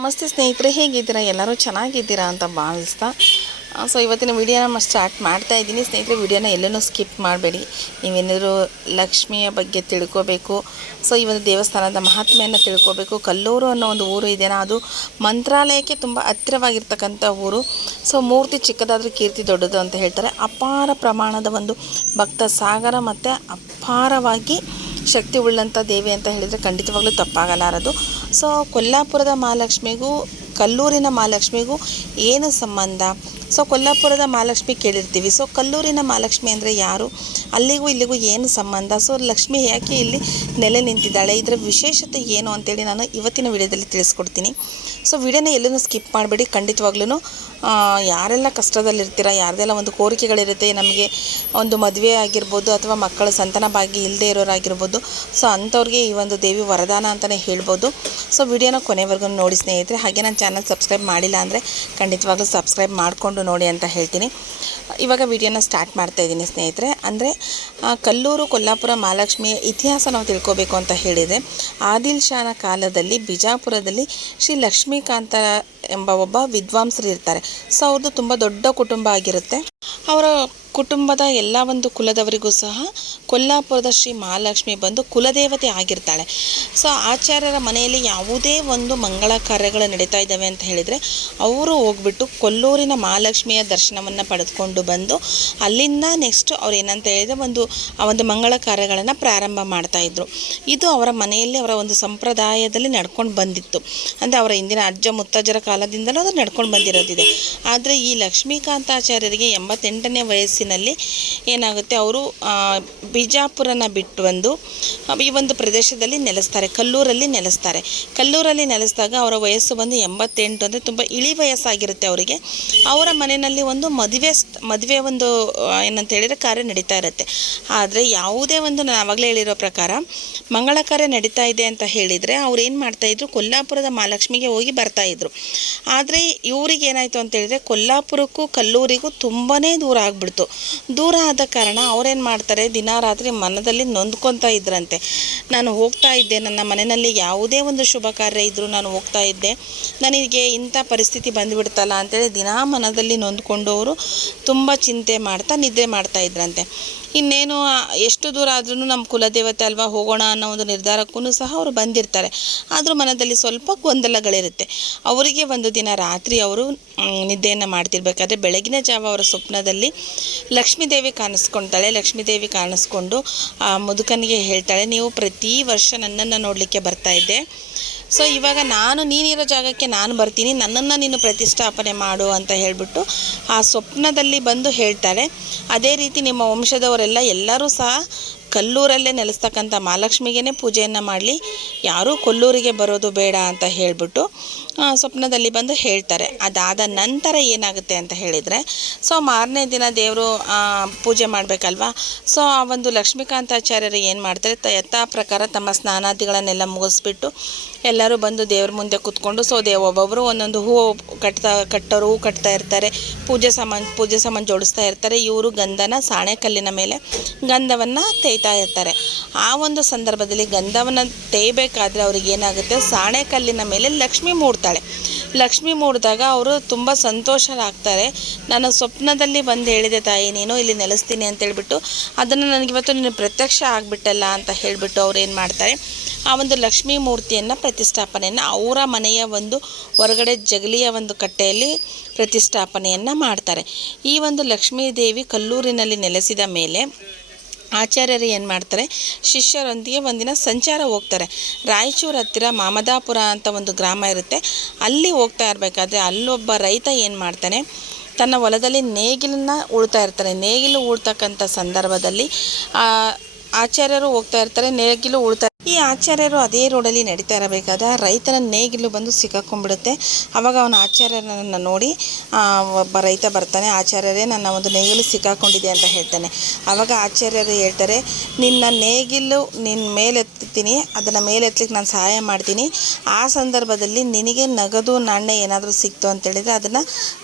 ನಮಸ್ತೆ ಸ್ನೇಹಿತರೆ, ಹೇಗಿದ್ದೀರಾ? ಎಲ್ಲರೂ ಚೆನ್ನಾಗಿದ್ದೀರಾ ಅಂತ ಭಾವಿಸ್ತಾ. ಸೊ ಇವತ್ತಿನ ವಿಡಿಯೋನ ಸ್ಟಾರ್ಟ್ ಮಾಡ್ತಾ ಇದ್ದೀನಿ. ಸ್ನೇಹಿತರೆ, ವಿಡಿಯೋನ ಎಲ್ಲೂ ಸ್ಕಿಪ್ ಮಾಡಬೇಡಿ. ನೀವೇನಾದರೂ ಲಕ್ಷ್ಮಿಯ ಬಗ್ಗೆ ತಿಳ್ಕೋಬೇಕು ಸೊ ಈ ಒಂದು ದೇವಸ್ಥಾನದ ಮಹಾತ್ಮೆಯನ್ನು ತಿಳ್ಕೋಬೇಕು, ಕಲ್ಲೂರು ಅನ್ನೋ ಒಂದು ಊರು ಇದೆಯಾ ಅದು ಮಂತ್ರಾಲಯಕ್ಕೆ ತುಂಬ ಹತ್ತಿರವಾಗಿರ್ತಕ್ಕಂಥ ಊರು. ಸೊ ಮೂರ್ತಿ ಚಿಕ್ಕದಾದರೂ ಕೀರ್ತಿ ದೊಡ್ಡದು ಅಂತ ಹೇಳ್ತಾರೆ. ಅಪಾರ ಪ್ರಮಾಣದ ಒಂದು ಭಕ್ತ ಸಾಗರ ಮತ್ತು ಅಪಾರವಾಗಿ ಶಕ್ತಿ ಉಳ್ಳಂಥ ದೇವಿ ಅಂತ ಹೇಳಿದರೆ ಖಂಡಿತವಾಗ್ಲೂ ತಪ್ಪಾಗಲಾರದು. ಸೊ ಕೊಲ್ಲಾಪುರದ ಮಹಾಲಕ್ಷ್ಮಿಗೂ, ಕಲ್ಲೂರಿನ ಮಹಾಲಕ್ಷ್ಮಿಗೂ ಏನು ಸಂಬಂಧ? ಸೊ ಕೊಲ್ಲಾಪುರದ ಮಹಾಲಕ್ಷ್ಮಿ ಕೇಳಿರ್ತೀವಿ. ಸೊ ಕಲ್ಲೂರಿನ ಮಹಾಲಕ್ಷ್ಮಿ ಅಂದರೆ ಯಾರು? ಅಲ್ಲಿಗೂ ಇಲ್ಲಿಗೂ ಏನು ಸಂಬಂಧ? ಸೊ ಲಕ್ಷ್ಮಿ ಯಾಕೆ ಇಲ್ಲಿ ನೆಲೆ ನಿಂತಿದ್ದಾಳೆ? ಇದರ ವಿಶೇಷತೆ ಏನು ಅಂತೇಳಿ ನಾನು ಇವತ್ತಿನ ವಿಡಿಯೋದಲ್ಲಿ ತಿಳಿಸ್ಕೊಡ್ತೀನಿ. ಸೊ ವಿಡಿಯೋನ ಎಲ್ಲೂ ಸ್ಕಿಪ್ ಮಾಡಬೇಡಿ. ಖಂಡಿತವಾಗ್ಲೂ ಯಾರೆಲ್ಲ ಕಷ್ಟದಲ್ಲಿರ್ತೀರ, ಯಾರದೆಲ್ಲ ಒಂದು ಕೋರಿಕೆಗಳಿರುತ್ತೆ, ನಮಗೆ ಒಂದು ಮದುವೆ ಆಗಿರ್ಬೋದು ಅಥವಾ ಮಕ್ಕಳ ಸಂತಾನ ಭಾಗ್ಯ ಇಲ್ಲದೆ ಇರೋರಾಗಿರ್ಬೋದು, ಸೊ ಅಂಥವ್ರಿಗೆ ಈ ಒಂದು ದೇವಿ ವರದಾನ ಅಂತಲೇ ಹೇಳ್ಬೋದು. ಸೊ ವಿಡಿಯೋನ ಕೊನೆವರೆಗೂ ನೋಡಿ ಸ್ನೇಹಿತರೆ, ಹಾಗೆ ನನ್ನ ಚಾನಲ್ ಸಬ್ಸ್ಕ್ರೈಬ್ ಮಾಡಿಲ್ಲ ಅಂದರೆ ಖಂಡಿತವಾಗ್ಲೂ ಸಬ್ಸ್ಕ್ರೈಬ್ ಮಾಡಿಕೊಂಡು ನೋಡಿ ಅಂತ ಹೇಳ್ತೀನಿ. ಇವಾಗ ವಿಡಿಯೋನ ಸ್ಟಾರ್ಟ್ ಮಾಡ್ತಾ ಇದ್ದೀನಿ ಸ್ನೇಹಿತರೆ. ಅಂದರೆ ಕಲ್ಲೂರು ಕೊಲ್ಲಾಪುರ ಮಹಾಲಕ್ಷ್ಮಿಯ ಇತಿಹಾಸ ನಾವು ತಿಳ್ಕೊಬೇಕು ಅಂತ ಹೇಳಿದೆ. ಆದಿಲ್ ಶಾನ ಕಾಲದಲ್ಲಿ ಬಿಜಾಪುರದಲ್ಲಿ ಶ್ರೀ ಲಕ್ಷ್ಮೀಕಾಂತ ಎಂಬ ಒಬ್ಬ ವಿದ್ವಾಂಸರು ಇರ್ತಾರೆ. ಸೊ, ಅವ್ರದ್ದು ತುಂಬ ದೊಡ್ಡ ಕುಟುಂಬ ಆಗಿರುತ್ತೆ. ಅವರ ಕುಟುಂಬದ ಎಲ್ಲ ಒಂದು ಕುಲದವರಿಗೂ ಸಹ ಕೊಲ್ಲಾಪುರದ ಶ್ರೀ ಮಹಾಲಕ್ಷ್ಮಿ ಬಂದು ಕುಲದೇವತೆ ಆಗಿರ್ತಾಳೆ. ಸೊ, ಆಚಾರ್ಯರ ಮನೆಯಲ್ಲಿ ಯಾವುದೇ ಒಂದು ಮಂಗಳ ಕಾರ್ಯಗಳು ನಡೀತಾ ಇದ್ದಾವೆ ಅಂತ ಹೇಳಿದರೆ, ಅವರು ಹೋಗ್ಬಿಟ್ಟು ಕೊಲ್ಲೂರಿನ ಮಹಾಲಕ್ಷ್ಮಿಯ ದರ್ಶನವನ್ನು ಪಡೆದುಕೊಂಡು ಬಂದು ಅಲ್ಲಿಂದ ನೆಕ್ಸ್ಟ್ ಅವ್ರು ಏನಂತ ಹೇಳಿದರೆ ಒಂದು, ಆ ಒಂದು ಮಂಗಳ ಕಾರ್ಯಗಳನ್ನು ಪ್ರಾರಂಭ ಮಾಡ್ತಾಯಿದ್ರು ಇದು ಅವರ ಮನೆಯಲ್ಲಿ ಅವರ ಒಂದು ಸಂಪ್ರದಾಯದಲ್ಲಿ ನಡ್ಕೊಂಡು ಬಂದಿತ್ತು. ಅಂದರೆ ಅವರ ಹಿಂದಿನ ಅಜ್ಜ ಮುತ್ತಜ್ಜರ ಕಾಲದಿಂದಲೂ ಅದು ನಡ್ಕೊಂಡು ಬಂದಿರೋದಿದೆ. ಆದರೆ ಈ ಲಕ್ಷ್ಮೀಕಾಂತಾಚಾರ್ಯರಿಗೆ ಎಂಬತ್ತೆಂಟನೇ ವಯಸ್ಸಿನಲ್ಲಿ ಏನಾಗುತ್ತೆ, ಅವರು ಬಿಜಾಪುರನ ಬಿಟ್ಟು ಬಂದು ಈ ಒಂದು ಪ್ರದೇಶದಲ್ಲಿ ನೆಲೆಸ್ತಾರೆ, ಕಲ್ಲೂರಲ್ಲಿ ನೆಲೆಸ್ತಾರೆ. ಕಲ್ಲೂರಲ್ಲಿ ನೆಲೆಸಿದಾಗ ಅವರ ವಯಸ್ಸು ಬಂದು ಎಂಬತ್ತೆಂಟು ಅಂದರೆ ತುಂಬ ಇಳಿ ವಯಸ್ಸಾಗಿರುತ್ತೆ ಅವರಿಗೆ. ಅವರ ಮನೆಯಲ್ಲಿ ಒಂದು ಮದುವೆ ಮದುವೆ ಒಂದು ಏನಂತ ಹೇಳಿದರೆ ಕಾರ್ಯ ನಡೀತಾ ಇರುತ್ತೆ. ಆದರೆ ಯಾವುದೇ ಒಂದು ನಾನು ಆವಾಗಲೇ ಹೇಳಿರೋ ಪ್ರಕಾರ, ಮಂಗಳ ಕಾರ್ಯ ನಡೀತಾ ಇದೆ ಅಂತ ಹೇಳಿದರೆ ಅವ್ರು ಏನು ಮಾಡ್ತಾಯಿದ್ರು ಕೊಲ್ಲಾಪುರದ ಮಹಾಲಕ್ಷ್ಮಿಗೆ ಹೋಗಿ ಬರ್ತಾಯಿದ್ರು ಆದರೆ ಇವರಿಗೆ ಏನಾಯಿತು ಅಂತ ಹೇಳಿದರೆ, ಕೊಲ್ಲಾಪುರಕ್ಕೂ ಕಲ್ಲೂರಿಗೂ ತುಂಬಾ ದೂರ ಆಗ್ಬಿಡ್ತು. ದೂರ ಆದ ಕಾರಣ ಅವ್ರೇನು ಮಾಡ್ತಾರೆ, ದಿನ ರಾತ್ರಿ ಮನದಲ್ಲಿ ನೊಂದ್ಕೊತಾ ಇದ್ರಂತೆ. ನಾನು ಹೋಗ್ತಾ ಇದ್ದೆ, ನನ್ನ ಮನೆಯಲ್ಲಿ ಯಾವುದೇ ಒಂದು ಶುಭ ಕಾರ್ಯ ಇದ್ದರೂ ನಾನು ಹೋಗ್ತಾ ಇದ್ದೆ. ನನಗೆ ಇಂಥ ಪರಿಸ್ಥಿತಿ ಬಂದುಬಿಡ್ತಲ್ಲ ಅಂತೇಳಿ ದಿನಾ ಮನದಲ್ಲಿ ನೊಂದ್ಕೊಂಡು ಅವರು ತುಂಬ ಚಿಂತೆ ಮಾಡ್ತಾ ನಿದ್ದೆ ಮಾಡ್ತಾ ಇದ್ರಂತೆ. ಇನ್ನೇನು ಎಷ್ಟು ದೂರ ಆದ್ರೂ ನಮ್ಮ ಕುಲದೇವತೆ ಅಲ್ವಾ ಹೋಗೋಣ ಅನ್ನೋ ಒಂದು ನಿರ್ಧಾರಕ್ಕೂ ಸಹ ಅವರು ಬಂದಿರ್ತಾರೆ. ಆದರೂ ಮನದಲ್ಲಿ ಸ್ವಲ್ಪ ಗೊಂದಲಗಳಿರುತ್ತೆ. ಅವರಿಗೆ ಒಂದು ದಿನ ರಾತ್ರಿ ಅವರು ನಿದ್ದೆಯನ್ನು ಮಾಡ್ತಿರ್ಬೇಕಾದ್ರೆ ಬೆಳಗಿನ ಜಾವ ಅವರ ಸ್ವಪ್ನದಲ್ಲಿ ಲಕ್ಷ್ಮೀದೇವಿ ಕಾಣಿಸ್ಕೊಳ್ತಾಳೆ ಲಕ್ಷ್ಮೀದೇವಿ ಕಾಣಿಸ್ಕೊಂಡು ಆ ಮುದುಕನಿಗೆ ಹೇಳ್ತಾಳೆ, ನೀವು ಪ್ರತಿ ವರ್ಷ ನನ್ನನ್ನು ನೋಡಲಿಕ್ಕೆ ಬರ್ತಾ ಇದ್ದೆ. ಸೊ ಇವಾಗ ನಾನು, ನೀನಿರೋ ಜಾಗಕ್ಕೆ ನಾನು ಬರ್ತೀನಿ, ನನ್ನನ್ನು ನೀನು ಪ್ರತಿಷ್ಠಾಪನೆ ಮಾಡು ಅಂತ ಹೇಳಿಬಿಟ್ಟು ಆ ಸ್ವಪ್ನದಲ್ಲಿ ಬಂದು ಹೇಳ್ತಾರೆ. ಅದೇ ರೀತಿ ನಿಮ್ಮ ವಂಶದವರೆಲ್ಲ ಎಲ್ಲರೂ ಸಹ ಕಲ್ಲೂರಲ್ಲೇ ನೆಲೆಸ್ತಕ್ಕಂಥ ಮಹಾಲಕ್ಷ್ಮಿಗೇ ಪೂಜೆಯನ್ನು ಮಾಡಲಿ. ಯಾರೂ ಕೊಲ್ಲೂರಿಗೆ ಬರೋದು ಬೇಡ ಅಂತ ಹೇಳಿಬಿಟ್ಟು ಸ್ವಪ್ನದಲ್ಲಿ ಬಂದು ಹೇಳ್ತಾರೆ. ಅದಾದ ನಂತರ ಏನಾಗುತ್ತೆ ಅಂತ ಹೇಳಿದರೆ, ಸೊ ಮಾರನೇ ದಿನ ದೇವರು ಪೂಜೆ ಮಾಡಬೇಕಲ್ವಾ? ಸೊ ಆ ಒಂದು ಲಕ್ಷ್ಮೀಕಾಂತಾಚಾರ್ಯರು ಏನು ಮಾಡ್ತಾರೆ, ತ, ಯಥಾ ಪ್ರಕಾರ ತಮ್ಮ ಸ್ನಾನಾದಿಗಳನ್ನೆಲ್ಲ ಮುಗಿಸ್ಬಿಟ್ಟು ಎಲ್ಲರೂ ಬಂದು ದೇವ್ರ ಮುಂದೆ ಕೂತ್ಕೊಂಡು, ಸೊ ದೇವ್ ಒಬ್ಬೊಬ್ಬರು ಒಂದೊಂದು ಹೂವು ಕಟ್ತಾ, ಕಟ್ಟೋರು ಹೂವು ಕಟ್ತಾ ಇರ್ತಾರೆ, ಪೂಜೆ ಸಾಮಾನು ಪೂಜೆ ಸಾಮಾನು ಜೋಡಿಸ್ತಾ ಇರ್ತಾರೆ. ಇವರು ಗಂಧನ, ಸಾಣೆಕಲ್ಲಿನ ಮೇಲೆ ಗಂಧವನ್ನು ತೇಯ್ತಾ ಇರ್ತಾರೆ. ಆ ಒಂದು ಸಂದರ್ಭದಲ್ಲಿ ಗಂಧವನ್ನು ತೇಯಬೇಕಾದ್ರೆ ಅವ್ರಿಗೆ ಏನಾಗುತ್ತೆ? ಸಾಣೆಕಲ್ಲಿನ ಮೇಲೆ ಲಕ್ಷ್ಮಿ ಮೂಡ್ತಾಳೆ. ಲಕ್ಷ್ಮಿ ಮೂಡಿದಾಗ ಅವರು ತುಂಬ ಸಂತೋಷರಾಗ್ತಾರೆ. ನನ್ನ ಸ್ವಪ್ನದಲ್ಲಿ ಬಂದು ಹೇಳಿದೆ, ತಾಯಿ, ನೀನು ಇಲ್ಲಿ ನೆಲೆಸ್ತೀನಿ ಅಂತ ಹೇಳ್ಬಿಟ್ಟು ಅದನ್ನು ನನಗಿವತ್ತು ನೀನು ಪ್ರತ್ಯಕ್ಷ ಆಗಿಬಿಟ್ಟಲ್ಲ ಅಂತ ಹೇಳಿಬಿಟ್ಟು ಅವ್ರು ಏನು ಮಾಡ್ತಾರೆ? ಆ ಒಂದು ಲಕ್ಷ್ಮೀ ಮೂರ್ತಿಯನ್ನು ಪ್ರತಿಷ್ಠಾಪನೆಯನ್ನು ಅವರ ಮನೆಯ ಒಂದು ಹೊರಗಡೆ ಜಗಲಿಯ ಒಂದು ಕಟ್ಟೆಯಲ್ಲಿ ಪ್ರತಿಷ್ಠಾಪನೆಯನ್ನು ಮಾಡ್ತಾರೆ. ಈ ಒಂದು ಲಕ್ಷ್ಮೀ ದೇವಿ ಕಲ್ಲೂರಿನಲ್ಲಿ ನೆಲೆಸಿದ ಮೇಲೆ ಆಚಾರ್ಯರು ಏನು ಮಾಡ್ತಾರೆ? ಶಿಷ್ಯರೊಂದಿಗೆ ಒಂದಿನ ಸಂಚಾರ ಹೋಗ್ತಾರೆ. ರಾಯಚೂರು ಹತ್ತಿರ ಮಾಮದಾಪುರ ಅಂತ ಒಂದು ಗ್ರಾಮ ಇರುತ್ತೆ. ಅಲ್ಲಿ ಹೋಗ್ತಾ ಇರಬೇಕಾದ್ರೆ ಅಲ್ಲೊಬ್ಬ ರೈತ ಏನು ಮಾಡ್ತಾನೆ? ತನ್ನ ಹೊಲದಲ್ಲಿ ನೇಗಿಲನ್ನ ಉಳ್ತಾ ಇರ್ತಾರೆ ನೇಗಿಲು ಉಳ್ತಕ್ಕಂಥ ಸಂದರ್ಭದಲ್ಲಿ ಆಚಾರ್ಯರು ಹೋಗ್ತಾ ಇರ್ತಾರೆ. ನೇಗಿಲು ಉಳ್ತಾ ಆಚಾರ್ಯರು ಅದೇ ರೋಡಲ್ಲಿ ನಡೀತಾ ಇರಬೇಕಾದ ರೈತನ ನೇಗಿಲು ಬಂದು ಸಿಕ್ಕಾಕೊಂಡ್ಬಿಡುತ್ತೆ. ಅವಾಗ ಅವನ ಆಚಾರ್ಯರನ್ನು ನೋಡಿ ಒಬ್ಬ ರೈತ ಬರ್ತಾನೆ, ಆಚಾರ್ಯರೇ, ನನ್ನ ಒಂದು ನೇಗಿಲು ಸಿಕ್ಕಾಕೊಂಡಿದೆ ಅಂತ ಹೇಳ್ತಾನೆ. ಅವಾಗ ಆಚಾರ್ಯರು ಹೇಳ್ತಾರೆ, ನಿನ್ನ ನೇಗಿಲು ನಿನ್ನ ಮೇಲೆತ್ತೀನಿ ಅದನ್ನು ಮೇಲೆತ್ತಲಿಕ್ಕೆ ನಾನು ಸಹಾಯ ಮಾಡ್ತೀನಿ. ಆ ಸಂದರ್ಭದಲ್ಲಿ ನಿನಗೆ ನಗದು ನಾಣ್ಯ ಏನಾದರೂ ಸಿಕ್ತು ಅಂತೇಳಿದರೆ ಅದನ್ನು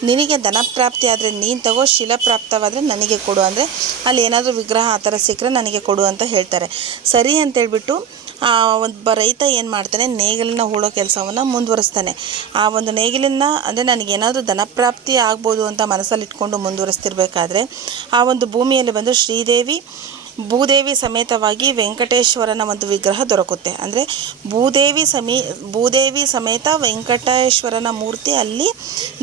ನಿನಗೆ ಧನಪ್ರಾಪ್ತಿ ಆದರೆ ನೀನು ತಗೋ, ಶಿಲಪ್ರಾಪ್ತವಾದರೆ ನನಗೆ ಕೊಡು. ಅಂದರೆ ಅಲ್ಲಿ ಏನಾದರೂ ವಿಗ್ರಹ ಆ ಥರ ಸಿಕ್ಕರೆ ನನಗೆ ಕೊಡು ಅಂತ ಹೇಳ್ತಾರೆ. ಸರಿ ಅಂತೇಳ್ಬಿಟ್ಟು ಒಬ್ಬ ರೈತ ಏನು ಮಾಡ್ತಾನೆ ನೇಗಿಲನ್ನ ಹೂಳೋ ಕೆಲಸವನ್ನು ಮುಂದುವರಿಸ್ತಾನೆ. ಆ ಒಂದು ನೇಗಿಲನ್ನ ಅಂದರೆ ನನಗೇನಾದರೂ ಧನಪ್ರಾಪ್ತಿ ಆಗ್ಬೋದು ಅಂತ ಮನಸ್ಸಲ್ಲಿ ಇಟ್ಕೊಂಡು ಮುಂದುವರಿಸ್ತಿರ್ಬೇಕಾದ್ರೆ, ಆ ಒಂದು ಭೂಮಿಯಲ್ಲಿ ಬಂದು ಶ್ರೀದೇವಿ, ಭೂದೇವಿ ಸಮೇತವಾಗಿ ವೆಂಕಟೇಶ್ವರನ ಒಂದು ವಿಗ್ರಹ ದೊರಕುತ್ತೆ. ಅಂದರೆ ಭೂದೇವಿ ಸಮೀ, ಭೂದೇವಿ ಸಮೇತ ವೆಂಕಟೇಶ್ವರನ ಮೂರ್ತಿ ಅಲ್ಲಿ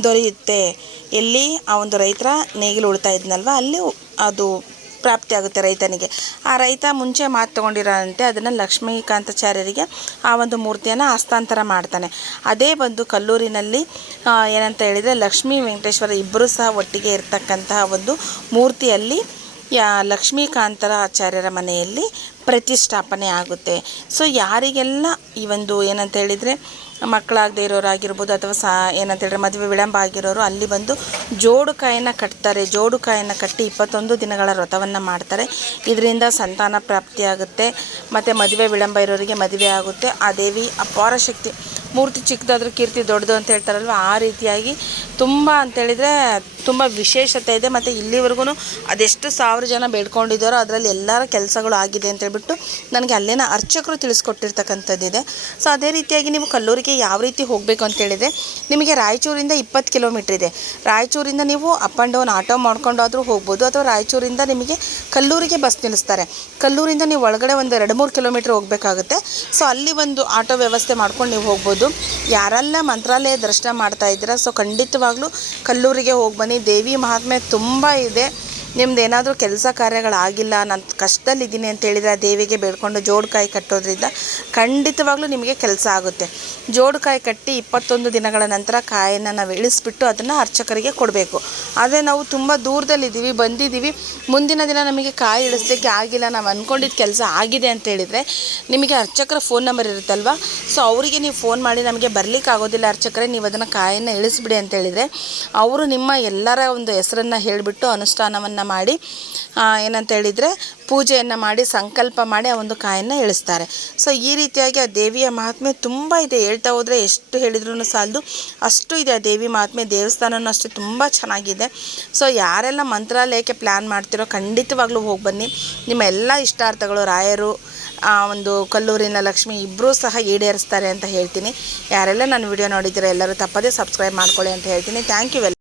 ದೊರೆಯುತ್ತೆ. ಎಲ್ಲಿ ಆ ಒಂದು ರೈತರ ನೇಗಿಲು ಉಳ್ತಾ ಇದ್ನಲ್ವ, ಅಲ್ಲಿ ಅದು ಪ್ರಾಪ್ತಿ ಆಗುತ್ತೆ ರೈತನಿಗೆ. ಆ ರೈತ ಮುಂಚೆ ಮಾತು ತೊಗೊಂಡಿರೋಂತೆ ಅದನ್ನು ಲಕ್ಷ್ಮೀಕಾಂತಾಚಾರ್ಯರಿಗೆ ಆ ಒಂದು ಮೂರ್ತಿಯನ್ನು ಹಸ್ತಾಂತರ ಮಾಡ್ತಾನೆ. ಅದೇ ಬಂದು ಕಲ್ಲೂರಿನಲ್ಲಿ ಏನಂತ ಹೇಳಿದರೆ ಲಕ್ಷ್ಮೀ ವೆಂಕಟೇಶ್ವರ ಇಬ್ಬರು ಸಹ ಒಟ್ಟಿಗೆ ಇರ್ತಕ್ಕಂತಹ ಒಂದು ಮೂರ್ತಿಯಲ್ಲಿ, ಯಾ ಲಕ್ಷ್ಮೀಕಾಂತರ ಆಚಾರ್ಯರ ಮನೆಯಲ್ಲಿ ಪ್ರತಿಷ್ಠಾಪನೆ ಆಗುತ್ತೆ. ಸೊ ಯಾರಿಗೆಲ್ಲ ಈ ಒಂದು ಏನಂತ ಹೇಳಿದರೆ ಮಕ್ಕಳಾಗದೇ ಇರೋರಾಗಿರ್ಬೋದು ಅಥವಾ ಸಾ ಏನಂತ ಹೇಳಿದ್ರೆ ಮದುವೆ ವಿಳಂಬ ಆಗಿರೋರು ಅಲ್ಲಿ ಬಂದು ಜೋಡುಕಾಯನ್ನು ಕಟ್ತಾರೆ. ಜೋಡುಕಾಯನ್ನು ಕಟ್ಟಿ ಇಪ್ಪತ್ತೊಂದು ದಿನಗಳ ವ್ರತವನ್ನು ಮಾಡ್ತಾರೆ. ಇದರಿಂದ ಸಂತಾನ ಪ್ರಾಪ್ತಿಯಾಗುತ್ತೆ. ಮತ್ತು ಮದುವೆ ವಿಳಂಬ ಇರೋರಿಗೆ ಮದುವೆ ಆಗುತ್ತೆ. ಆ ದೇವಿ ಅಪಾರ ಶಕ್ತಿ ಮೂರ್ತಿ ಚಿಕ್ಕದಾದ್ರೂ ಕೀರ್ತಿ ದೊಡ್ಡದು ಅಂತ ಹೇಳ್ತಾರಲ್ವ? ಆ ರೀತಿಯಾಗಿ ತುಂಬ ಅಂತೇಳಿದರೆ ತುಂಬ ವಿಶೇಷತೆ ಇದೆ. ಮತ್ತು ಇಲ್ಲಿವರೆಗೂ ಅದೆಷ್ಟು ಸಾವಿರ ಜನ ಬೇಡ್ಕೊಂಡಿದ್ದಾರೋ ಅದರಲ್ಲಿ ಎಲ್ಲರ ಕೆಲಸಗಳು ಆಗಿದೆ ಅಂತೇಳ್ಬಿಟ್ಟು ನನಗೆ ಅಲ್ಲಿನ ಅರ್ಚಕರು ತಿಳಿಸ್ಕೊಟ್ಟಿರ್ತಕ್ಕಂಥದ್ದಿದೆ ಸೊ ಅದೇ ರೀತಿಯಾಗಿ ನೀವು ಕಲ್ಲೂರಿಗೆ ಯಾವ ರೀತಿ ಹೋಗಬೇಕು ಅಂತೇಳಿದರೆ ನಿಮಗೆ ರಾಯಚೂರಿಂದ ಇಪ್ಪತ್ತು ಕಿಲೋಮೀಟ್ರ್ ಇದೆ. ರಾಯಚೂರಿಂದ ನೀವು ಅಪ್ ಆ್ಯಂಡ್ ಡೌನ್ ಆಟೋ ಮಾಡ್ಕೊಂಡಾದರೂ ಹೋಗ್ಬೋದು. ಅಥವಾ ರಾಯಚೂರಿಂದ ನಿಮಗೆ ಕಲ್ಲೂರಿಗೆ ಬಸ್ ನಿಲ್ಲಿಸ್ತಾರೆ. ಕಲ್ಲೂರಿಂದ ನೀವು ಒಳಗಡೆ ಒಂದು ಎರಡು ಮೂರು ಕಿಲೋಮೀಟ್ರ್ ಹೋಗಬೇಕಾಗುತ್ತೆ. ಸೊ ಅಲ್ಲಿ ಒಂದು ಆಟೋ ವ್ಯವಸ್ಥೆ ಮಾಡ್ಕೊಂಡು ನೀವು ಹೋಗ್ಬೋದು. ಯಾರೆಲ್ಲ ಮಂತ್ರಾಲಯ ದರ್ಶನ ಮಾಡ್ತಾ ಇದ್ದೀರಾ ಸೊ ಖಂಡಿತವಾಗ್ಲೂ ಕಲ್ಲೂರಿಗೆ ಹೋಗಿ ಬನ್ನಿ. ದೇವಿ ಮಹಾತ್ಮೆ ತುಂಬ ಇದೆ. ನಿಮ್ದು ಏನಾದರೂ ಕೆಲಸ ಕಾರ್ಯಗಳಾಗಿಲ್ಲ, ನಾನು ಕಷ್ಟದಲ್ಲಿದ್ದೀನಿ ಅಂತ ಹೇಳಿದರೆ ಆ ದೇವಿಗೆ ಬೇಡ್ಕೊಂಡು ಜೋಡುಕಾಯಿ ಕಟ್ಟೋದ್ರಿಂದ ಖಂಡಿತವಾಗ್ಲೂ ನಿಮಗೆ ಕೆಲಸ ಆಗುತ್ತೆ. ಜೋಡುಕಾಯಿ ಕಟ್ಟಿ ಇಪ್ಪತ್ತೊಂದು ದಿನಗಳ ನಂತರ ಕಾಯನ್ನು ನಾವು ಇಳಿಸ್ಬಿಟ್ಟು ಅದನ್ನು ಅರ್ಚಕರಿಗೆ ಕೊಡಬೇಕು. ಆದರೆ ನಾವು ತುಂಬ ದೂರದಲ್ಲಿದ್ದೀವಿ, ಬಂದಿದ್ದೀವಿ. ಮುಂದಿನ ದಿನ ನಮಗೆ ಕಾಯಿ ಇಳಿಸ್ಲಿಕ್ಕೆ ಆಗಿಲ್ಲ, ನಾವು ಅಂದ್ಕೊಂಡಿದ್ದ ಕೆಲಸ ಆಗಿದೆ ಅಂತ ಹೇಳಿದರೆ ನಿಮಗೆ ಅರ್ಚಕರ ಫೋನ್ ನಂಬರ್ ಇರುತ್ತಲ್ವ? ಸೊ ಅವರಿಗೆ ನೀವು ಫೋನ್ ಮಾಡಿ ನಮಗೆ ಬರಲಿಕ್ಕೆ ಆಗೋದಿಲ್ಲ ಅರ್ಚಕರೇ, ನೀವು ಅದನ್ನು ಕಾಯನ್ನು ಇಳಿಸ್ಬಿಡಿ ಅಂತ ಹೇಳಿದರೆ, ಅವರು ನಿಮ್ಮ ಎಲ್ಲರ ಒಂದು ಹೆಸರನ್ನು ಹೇಳಿಬಿಟ್ಟು ಅನುಷ್ಠಾನವನ್ನು ಮಾಡಿ ಏನಂತ ಹೇಳಿದರೆ ಪೂಜೆಯನ್ನು ಮಾಡಿ, ಸಂಕಲ್ಪ ಮಾಡಿ ಆ ಒಂದು ಕಾಯನ್ನು ಇಳಿಸ್ತಾರೆ ಸೊ ಈ ರೀತಿಯಾಗಿ ಆ ದೇವಿಯ ಮಹಾತ್ಮೆ ತುಂಬ ಇದೆ. ಹೇಳ್ತಾ ಹೋದರೆ ಎಷ್ಟು ಹೇಳಿದ್ರೂ ಸಾಲದು. ಅಷ್ಟು ಇದೆ ಆ ದೇವಿ ಮಹಾತ್ಮೆ ದೇವಸ್ಥಾನವೂ ಅಷ್ಟು ತುಂಬ ಚೆನ್ನಾಗಿದೆ. ಸೊ ಯಾರೆಲ್ಲ ಮಂತ್ರಾಲಯಕ್ಕೆ ಪ್ಲ್ಯಾನ್ ಮಾಡ್ತಿರೋ ಖಂಡಿತವಾಗ್ಲೂ ಹೋಗಿ ಬನ್ನಿ. ನಿಮ್ಮ ಎಲ್ಲ ಇಷ್ಟಾರ್ಥಗಳು ರಾಯರು, ಆ, ಒಂದು ಕಲ್ಲೂರಿನ ಲಕ್ಷ್ಮಿ ಇಬ್ಬರೂ ಸಹ ಈಡೇರಿಸ್ತಾರೆ ಅಂತ ಹೇಳ್ತೀನಿ. ಯಾರೆಲ್ಲ ನನ್ನ ವಿಡಿಯೋ ನೋಡಿದ್ದೀರ ಎಲ್ಲರೂ ತಪ್ಪದೇ ಸಬ್ಸ್ಕ್ರೈಬ್ ಮಾಡ್ಕೊಳ್ಳಿ ಅಂತ ಹೇಳ್ತೀನಿ. Thank you well